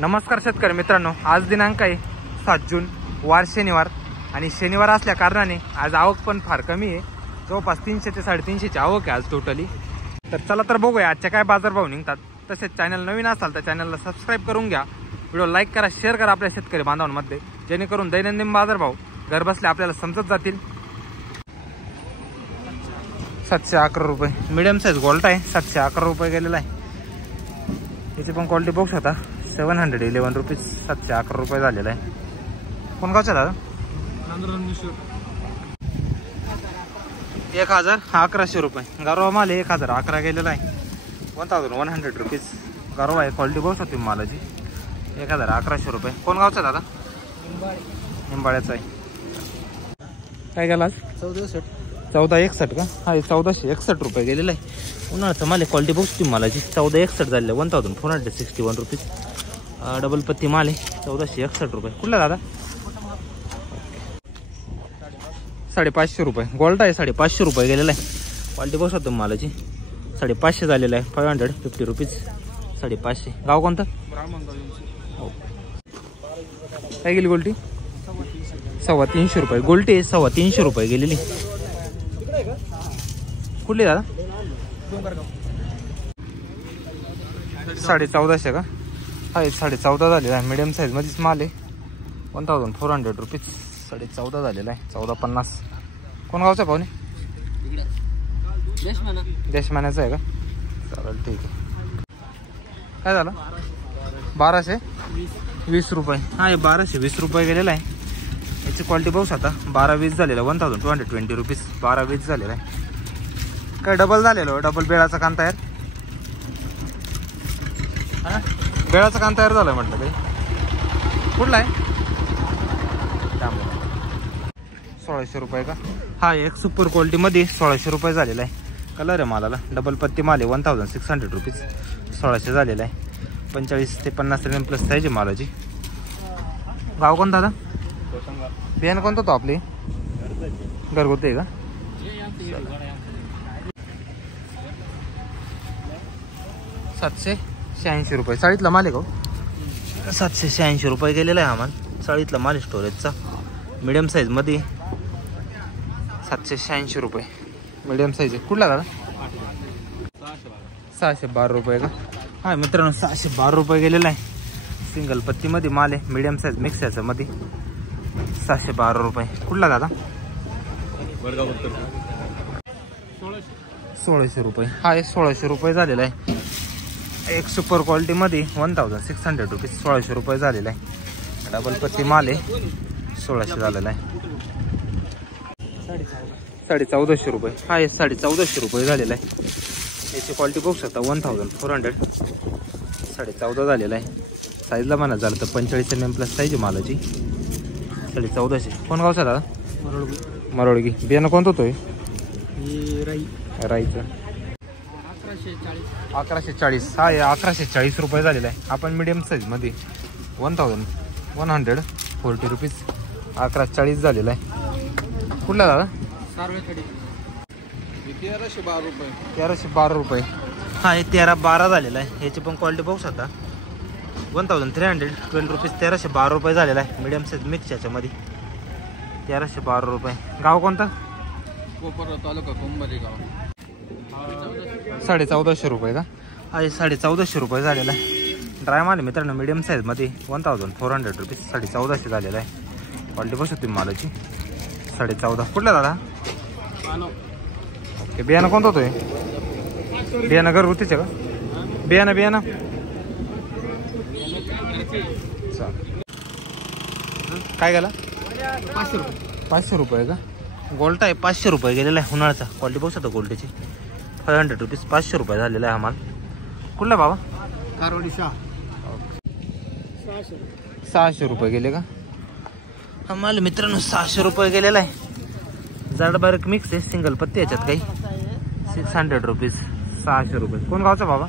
नमस्कार शेतकरी मित्रांनो, आज दिनांक आहे 7 जून, वार शनिवार आणि शनिवार असल्या कारणाने आज आवक पण फार कमी आहे. जवळपास 300 ते 350ची आवक आहे आज टोटली. तर चला तर बघूया आजच्या काय बाजारभाव निघतात. तसेच चॅनल नवीन असाल तर चॅनलला सबस्क्राईब करून घ्या, व्हिडिओ लाईक करा, शेअर करा आपल्या शेतकरी बांधवांमध्ये, जेणेकरून दैनंदिन बाजारभाव घर बसल्या आपल्याला समजत जातील. 711 रुपये मीडियम साईज गोल्ट आहे, 711 रुपये गेलेला आहे. याची पण क्वालिटी बघू शकता, 711 रुपीज, 711 रुपये झालेला आहे. कोण गावचा दादा? 1111 रुपये गारवा माल आहे. 1011 गेलेला आहे. 1100 रुपीज गारवा आहे. क्वालिटी बघू शकते मालाची. 1111 रुपये. कोण गावचा दादा? निंबाळ्याचा आहे. काय गेला आज? 1461 का? हा, 1461 रुपये गेलेला आहे. उन्हाळ्याचा माल आहे. क्वालिटी बघू शकते मालाची. 1461 झालेलं आहे. 1461 रुपीज. डबल पत्ती माल आहे. 1461 रुपये. कुठला दादा? 550 रुपये गोल्ड आहे. 550 रुपये गेलेला आहे. क्वालिटी बघू शकतो मालाची. 550 झालेला आहे. 550 रुपीज. 550. गाव कोणतं? हो. काय गेली गोल्टी? 350 रुपये गोल्टी आहे. 350 रुपये गेलेली. कुठली दादा? 1450 का? हा, 1450 झालेला आहे. मीडियम साईज मध्येच माल आहे. 1400 रुपीज. 1450 झालेला आहे. 1450. कोण गावचा पाहुणे? देशमान्याचा आहे का? चालेल, ठीक आहे. काय झालं? 1220 रुपये. हा, हे 1220 रुपये गेलेला आहे. याची क्वालिटी बघू शकता. 1220 झालेला आहे. 1220 रुपीज. 1220 झालेला आहे. काय डबल झालेलो? डबल बेळाचा कान तयार. हा, बेळाचा कान तयार झालाय म्हटलं. काही कुठला आहे? 1600 रुपये का? हा, एक सुपर क्वालिटी मध्ये 1600 रुपये झालेला आहे. कलर आहे मालाला. डबल पत्ती माल आहे. 1600 रुपीज. 1600 झालेला आहे. 45 ते 50 mm प्लस साईज आहे मालाची. गाव कोणता दादा? बियाणं कोणतं तो आपली? घरगुती आहे का? 786 रुपये. चाळीतला माल आहे का? 786 रुपये गेलेला आहे हा माल. चाळीतला माल स्टोरेजचा. मीडियम साईज मध्ये 786 रुपये मीडियम साईज आहे. कुठला दादा? 612 रुपये का? हा मित्रांनो, 612 रुपये गेलेला आहे. सिंगल पत्ती मध्ये माल आहे. मीडियम साईज मिक्स याचा मध्ये. 612 रुपये. कुठला दादा? 1600 रुपये. हा, 1600 रुपये झालेला आहे. एक सुपर क्वालिटी मध्ये 1600 रुपीज. 1600 रुपये झालेला आहे. डबल पत्ती माल आहे. 1600 झालेला आहे. 1450 रुपये. हा, 1450 रुपये झालेला आहे. याची क्वालिटी बघू शकता. 1400. 1450 झालेला आहे. साईजला म्हणा झालं तर 45 mm प्लस साईज आहे मालाची. 1450. कोण गावचा दादा? मरोडगी. बियाणं कोणतं होतोय? राईचं. 1140. हा, 1140 रुपये झालेला आहे. आपण मीडियम साईज मध्ये 1140 रुपीज. 1140 झालेला आहे. कुठला दादा? 1312 रुपये. 1312 रुपये. हा, हे 1312 झालेला आहे. याची पण क्वालिटी बघू शकता. 1312 रुपीज. 1312 रुपये झालेला आहे. मीडियम साईज मिक्स याच्यामध्ये. 1312 रुपये. गाव कोणतं? तालुका कुंभारी गाव. 1450 रुपये का? हा, 1450 रुपये झालेला आहे. ड्राय माल मित्रांनो मीडियम साईज मध्ये 1400 रुपीज. 1450 झालेला आहे. क्वालिटी बघू शकते मालाची. 1450. कुठला दादा? ओके. बियाणं कोणतं होतोय? बियाणं घरगुतीचे का? बियाणं काय गेला? 500 रुपये. 500 रुपये का? गोल्ट आहे. 500 रुपये गेलेला आहे. उन्हाळ्याचा. क्वालिटी बघू शकता गोल्टीची. 500 रुपीज. 500 रुपये झालेला आहे हा माल. कुठला बाबा? कारवाडी. 600 रुपये गेले का? हा माल मित्रांनो 600 रुपये गेलेला आहे. जाड बारीक मिक्स आहे. सिंगल पत्ती याच्यात काही. 600 रुपीज. 600 रुपये. कोण गावचा बाबा?